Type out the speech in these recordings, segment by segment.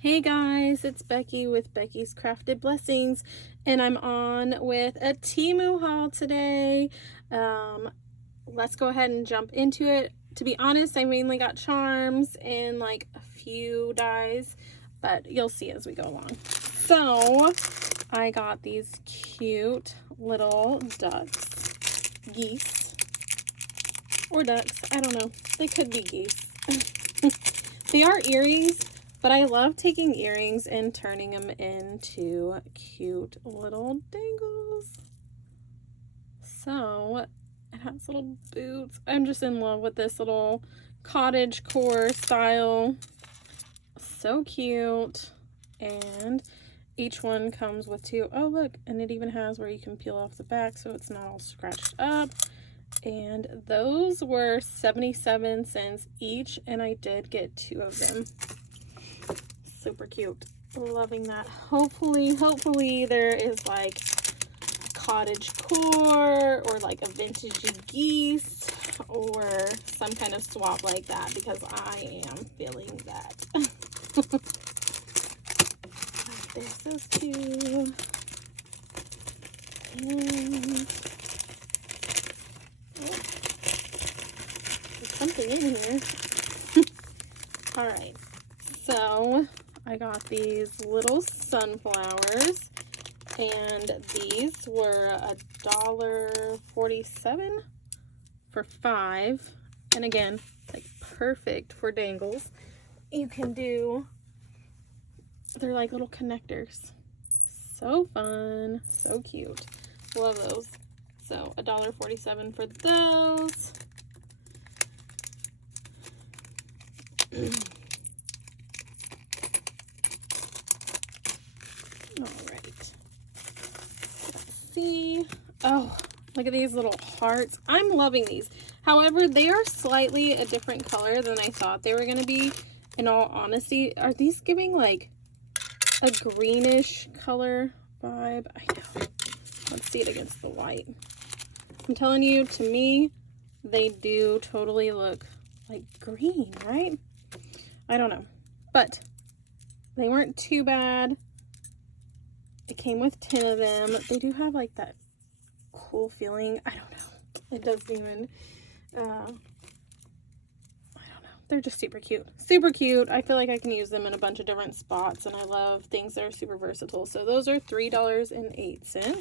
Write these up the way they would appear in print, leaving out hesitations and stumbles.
Hey guys, it's Becky with Becky's Crafted Blessings, and I'm on with a Temu haul today. Let's go ahead and jump into it. To be honest, I mainly got charms and like a few dies, but you'll see as we go along. So I got these cute little ducks, geese, or ducks, I don't know. They could be geese. They are earrings. But I love taking earrings and turning them into cute little dangles. So it has little boots. I'm just in love with this little cottage core style. So cute. And each one comes with two. Oh, look. And it even has where you can peel off the back so it's not all scratched up. And those were 77 cents each. And I did get two of them. Super cute. Loving that. Hopefully there is like cottage core or like a vintagey geese or some kind of swap like that, because I am feeling that. There's those two. And there's something in here. All right. So I got these little sunflowers, and these were $1.47 for 5. And again, like perfect for dangles. You can do, they're like little connectors. So fun, so cute. Love those. So $1.47 for those. Oh, look at these little hearts. I'm loving these. However, they are slightly a different color than I thought they were going to be. In all honesty, are these giving like a greenish color vibe? I know. Let's see it against the white. I'm telling you, to me, they do totally look like green, right? I don't know. But they weren't too bad. It came with 10 of them. They do have like that cool feeling. I don't know. It doesn't even, I don't know. They're just super cute. Super cute. I feel like I can use them in a bunch of different spots, and I love things that are super versatile. So those are $3.08.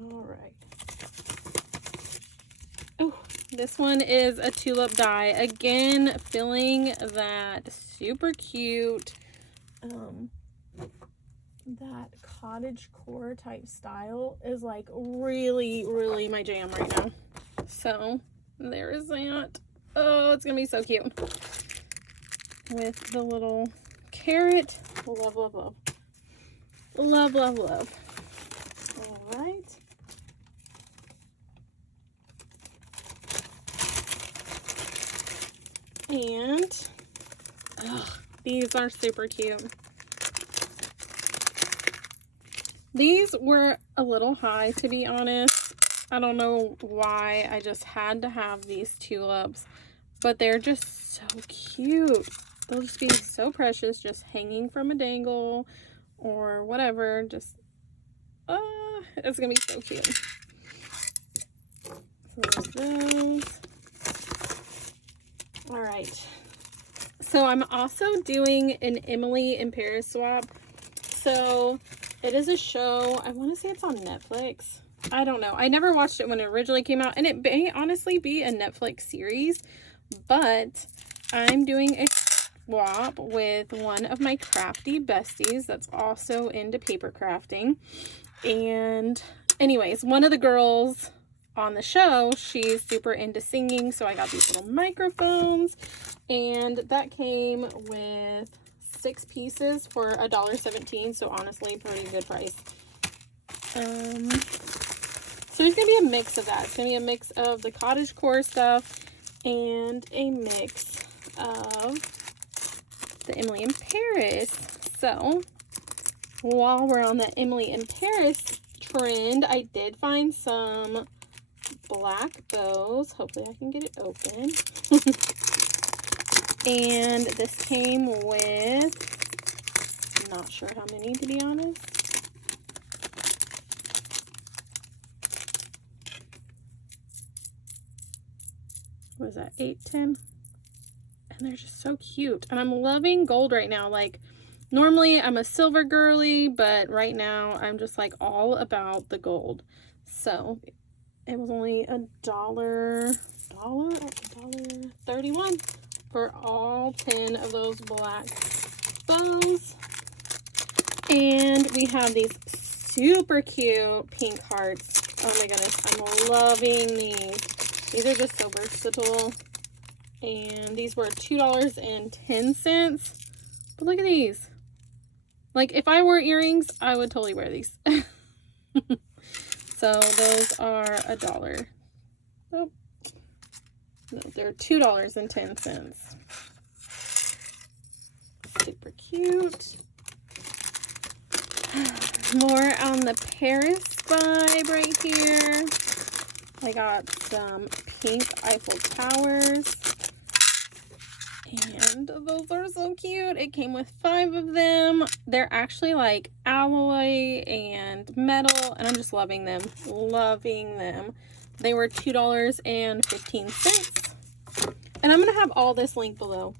All right. Oh, this one is a tulip die. Again, feeling that super cute, that cottage core type style is like really my jam right now. So there is that. Oh, it's gonna be so cute with the little carrot. Love. All right. And these are super cute. These were a little high, to be honest. I don't know why. I just had to have these tulips, but they're just so cute. They'll just be so precious, just hanging from a dangle or whatever. Just, it's gonna be so cute. So there's those. All right. So I'm also doing an Emily in Paris swap. So it is a show. I want to say it's on Netflix. I don't know. I never watched it when it originally came out, and it may honestly be a Netflix series, but I'm doing a swap with one of my crafty besties that's also into paper crafting. And anyways, one of the girls on the show, she's super into singing, so I got these little microphones, and that came with 6 pieces for $1.17, so honestly pretty good price. So there's gonna be a mix of that. It's gonna be a mix of the cottage core stuff and a mix of the Emily in Paris. So while we're on the Emily in Paris trend, I did find some black bows. Hopefully I can get it open. And this came with, not sure how many to be honest. What is that, 8, 10? And they're just so cute. And I'm loving gold right now. Like, normally I'm a silver girly, but right now I'm just like all about the gold. So it was only $1.31 for all 10 of those black bows. And we have these super cute pink hearts. Oh my goodness, I'm loving these. These are just so versatile. And these were $2.10. But look at these. Like, if I wore earrings, I would totally wear these. So those are $1. Oh, no, they're $2.10. Super cute. More on the Paris vibe right here. I got some pink Eiffel Towers. And those are so cute. It came with 5 of them. They're actually like alloy and metal, and I'm just loving them. Loving them. They were $2.15. And I'm going to have all this linked below.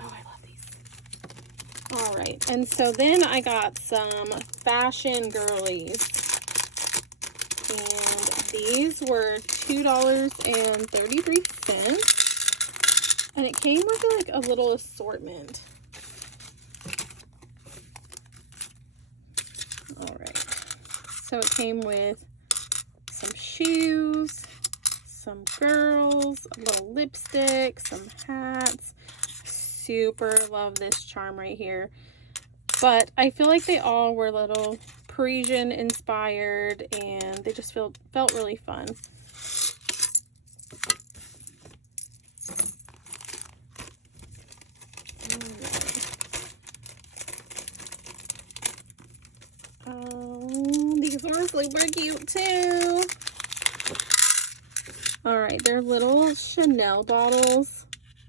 Oh, I love these. All right. And so then I got some fashion girlies. And these were $2.33. And it came with like a little assortment. All right. So it came with some shoes, some girls, a little lipstick, some hats. Super love this charm right here. But I feel like they all were little Parisian inspired, and they just felt really fun. These were super cute too. Alright, they're little Chanel bottles.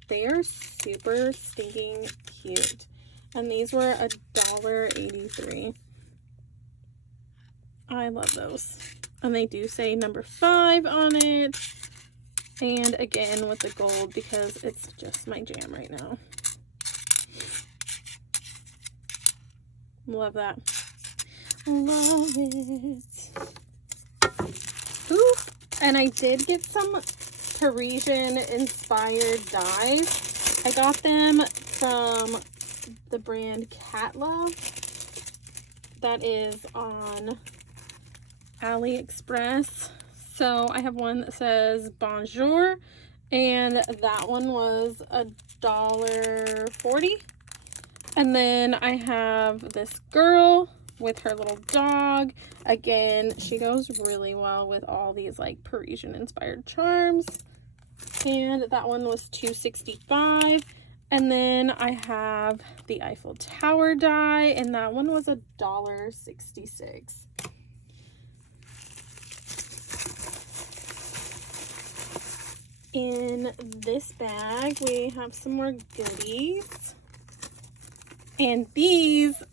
They are super stinking cute. And these were $1.83. I love those. And they do say number 5 on it. And again with the gold, because it's just my jam right now. Love that. Love it. Ooh, and I did get some Parisian inspired dies. I got them from the brand CatLove. That is on AliExpress. So I have one that says Bonjour, and that one was $1.40. And then I have this girl with her little dog. Again, she goes really well with all these like Parisian inspired charms. And that one was $2.65. And then I have the Eiffel Tower die, and that one was $1.66. In this bag, we have some more goodies. And these,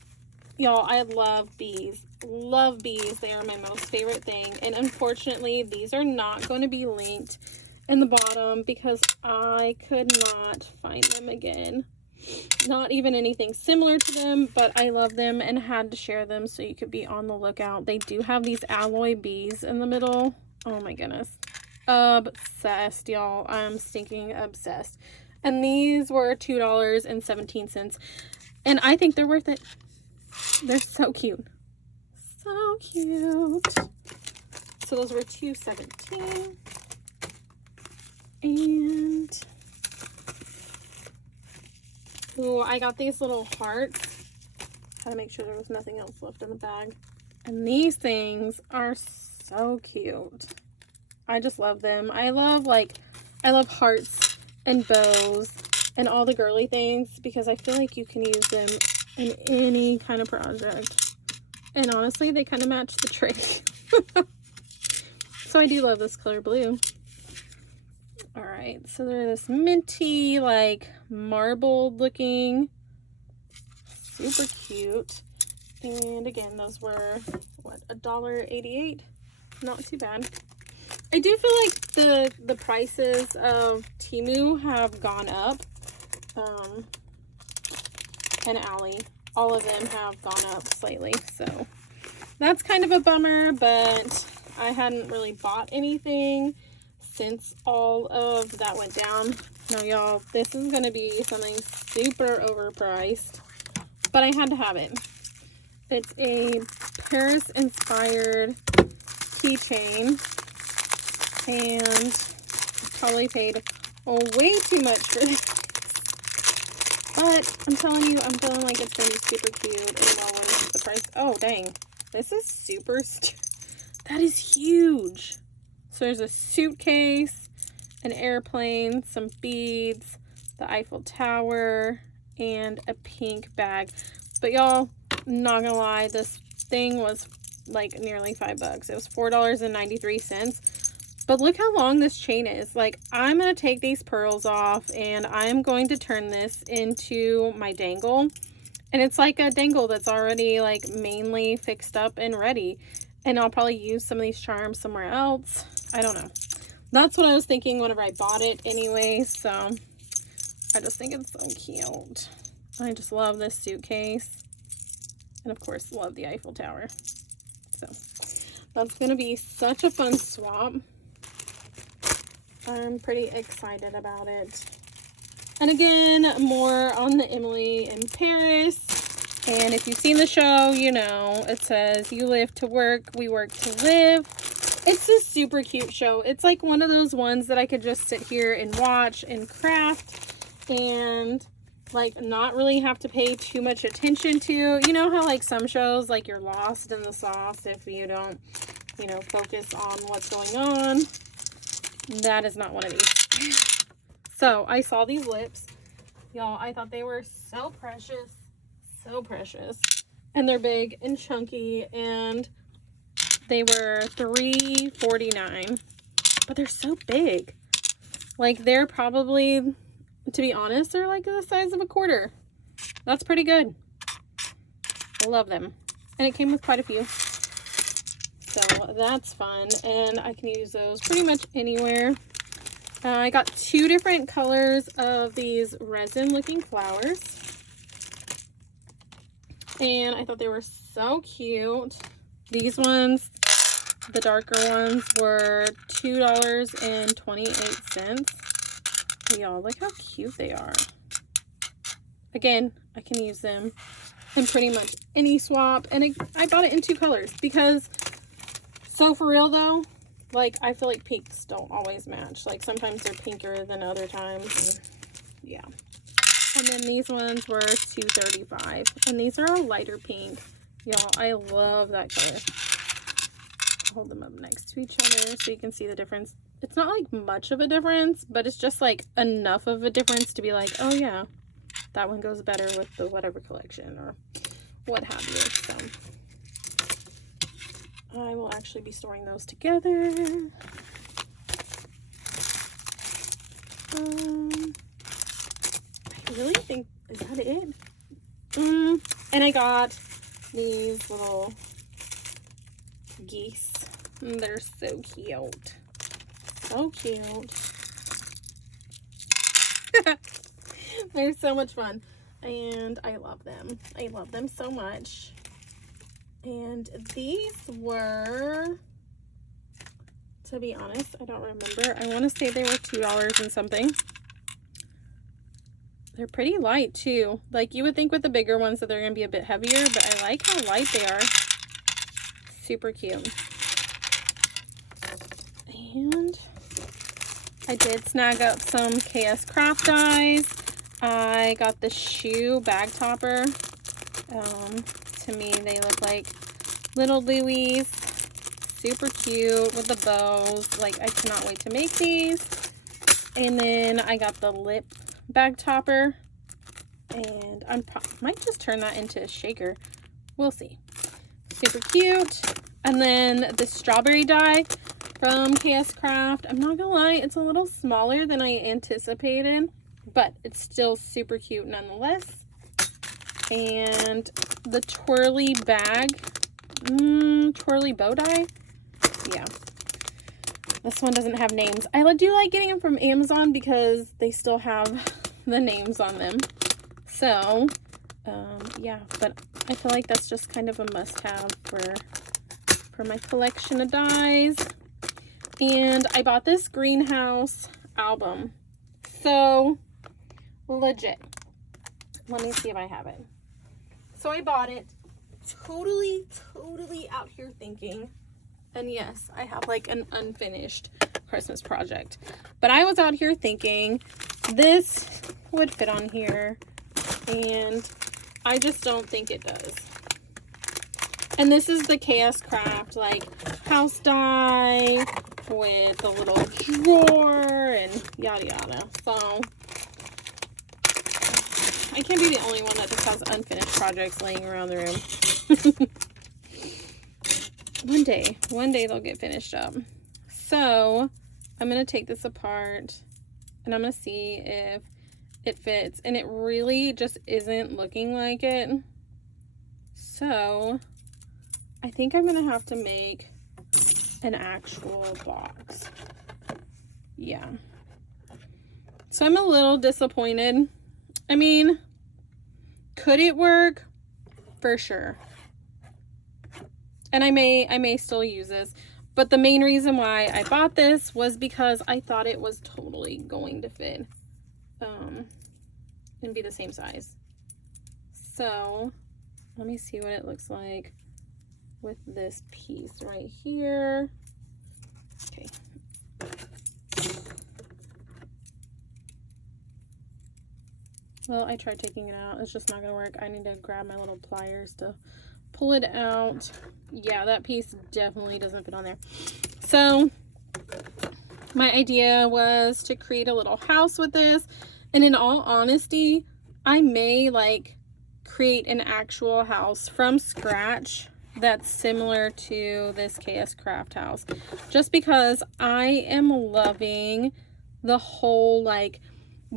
y'all, I love bees. Love bees. They are my most favorite thing. And unfortunately, these are not going to be linked in the bottom because I could not find them again. Not even anything similar to them, but I love them and had to share them so you could be on the lookout. They do have these alloy bees in the middle. Oh my goodness. Obsessed, y'all. I'm stinking obsessed. And these were $2.17. And I think they're worth it. They're so cute. So cute. So those were $2.17. And ooh, I got these little hearts. Had to make sure there was nothing else left in the bag. And these things are so cute. I just love them. I love hearts and bows and all the girly things because I feel like you can use them in any kind of project. And honestly, they kind of match the tray. So I do love this color blue. All right, so they're this minty, like marbled looking, super cute. And again, those were what, $1.88? Not too bad. I do feel like the prices of Temu have gone up. And Ali, all of them have gone up slightly, so that's kind of a bummer, but I hadn't really bought anything since all of that went down. Now y'all, this is going to be something super overpriced, but I had to have it. It's a Paris inspired keychain, and probably paid way too much for this. But I'm telling you, I'm feeling like it's going to be super cute. And when the price, oh dang, this is super, that is huge. So there's a suitcase, an airplane, some beads, the Eiffel Tower, and a pink bag. But y'all, not gonna lie, this thing was like nearly $5. It was $4.93. But look how long this chain is. Like, I'm going to take these pearls off and I'm going to turn this into my dangle. And it's like a dangle that's already like mainly fixed up and ready. And I'll probably use some of these charms somewhere else. I don't know. That's what I was thinking whenever I bought it anyway. So I just think it's so cute. I just love this suitcase. And of course, love the Eiffel Tower. So that's going to be such a fun swap. I'm pretty excited about it. And again, more on the Emily in Paris. And if you've seen the show, you know, it says you live to work, we work to live. It's a super cute show. It's like one of those ones that I could just sit here and watch and craft and like not really have to pay too much attention to. You know how like some shows, like you're lost in the sauce if you don't, you know, focus on what's going on. That is not one of these. So I saw these lips, y'all. I thought they were so precious, so precious, and they're big and chunky, and they were $3.49, but they're so big. Like, they're probably, to be honest, they're like the size of a quarter. That's pretty good. I love them, and it came with quite a few. So that's fun, and I can use those pretty much anywhere. I got 2 different colors of these resin looking flowers, and I thought they were so cute. These ones, the darker ones, were $2.28. Y'all, look how cute they are. Again, I can use them in pretty much any swap, and I bought it in 2 colors because, so for real though, like, I feel like pinks don't always match. Like, sometimes they're pinker than other times. And, yeah. And then these ones were $2.35. And these are a lighter pink. Y'all, I love that color. I'll hold them up next to each other so you can see the difference. It's not like much of a difference, but it's just like enough of a difference to be like, oh yeah, that one goes better with the whatever collection or what have you. So I will actually be storing those together. I really think, is that it? And I got these little geese. They're so cute. So cute. They're so much fun. And I love them. I love them so much. And these were, to be honest, I don't remember. I want to say they were $2 and something. They're pretty light too. Like, you would think with the bigger ones that they're going to be a bit heavier, but I like how light they are. Super cute. And I did snag up some Kscraft dies. I got the shoe bag topper. To me, they look like little Louis. Super cute with the bows. Like, I cannot wait to make these. And then I got the lip bag topper. And I might just turn that into a shaker. We'll see. Super cute. And then the strawberry die. from Kscraft. I'm not gonna lie, it's a little smaller than I anticipated, but it's still super cute nonetheless. And the twirly bag, twirly bow tie. Yeah, this one doesn't have names. I do like getting them from Amazon because they still have the names on them. So yeah, but I feel like that's just kind of a must-have for my collection of dies. And I bought this greenhouse album. So legit. Let me see if I have it. So I bought it totally out here thinking, and yes, I have like an unfinished Christmas project, but I was out here thinking this would fit on here, and I just don't think it does. And this is the Kscraft like house die with a little drawer and yada yada. So I can't be the only one that just has unfinished projects laying around the room. One day they'll get finished up. So I'm going to take this apart and I'm going to see if it fits. And it really just isn't looking like it. So I think I'm going to have to make an actual box. Yeah. So I'm a little disappointed. I mean, could it work? For sure. And I may still use this. But the main reason why I bought this was because I thought it was totally going to fit. And be the same size. So, let me see what it looks like with this piece right here. Okay. Well, I tried taking it out. It's just not going to work. I need to grab my little pliers to pull it out. Yeah, that piece definitely doesn't fit on there. So, my idea was to create a little house with this. And in all honesty, I may like create an actual house from scratch that's similar to this Kscraft house. Just because I am loving the whole like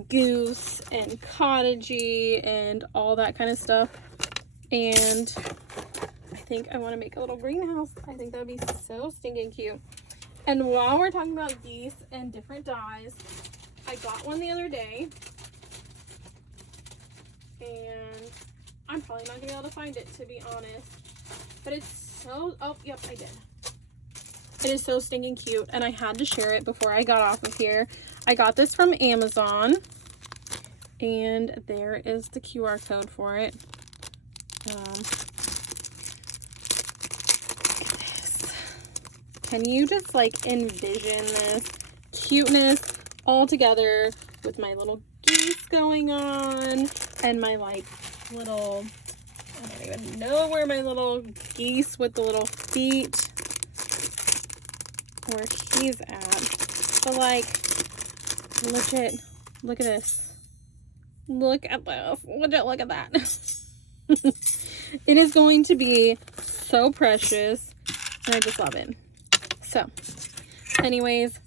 goose and cottagey and all that kind of stuff, and I think I want to make a little greenhouse. I think that would be so stinking cute. And while we're talking about geese and different dies, I got one the other day and I'm probably not gonna be able to find it, to be honest, but it's so, oh yep, I did. It is so stinking cute, and I had to share it before I got off of here. I got this from Amazon, and there is the QR code for it. Look at this. Can you just like envision this cuteness all together with my little geese going on and my like little, I don't even know where my little geese with the little feet, where he's at, but like legit, look at this, look at this, legit, look at that. It is going to be so precious, and I just love it. So anyways,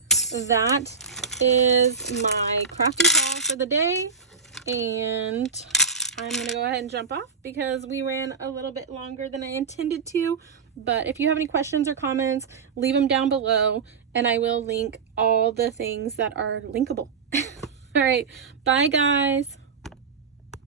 that is my crafty haul for the day, and I'm gonna go ahead and jump off because we ran a little bit longer than I intended to. But if you have any questions or comments, leave them down below, and I will link all the things that are linkable. All right, bye guys.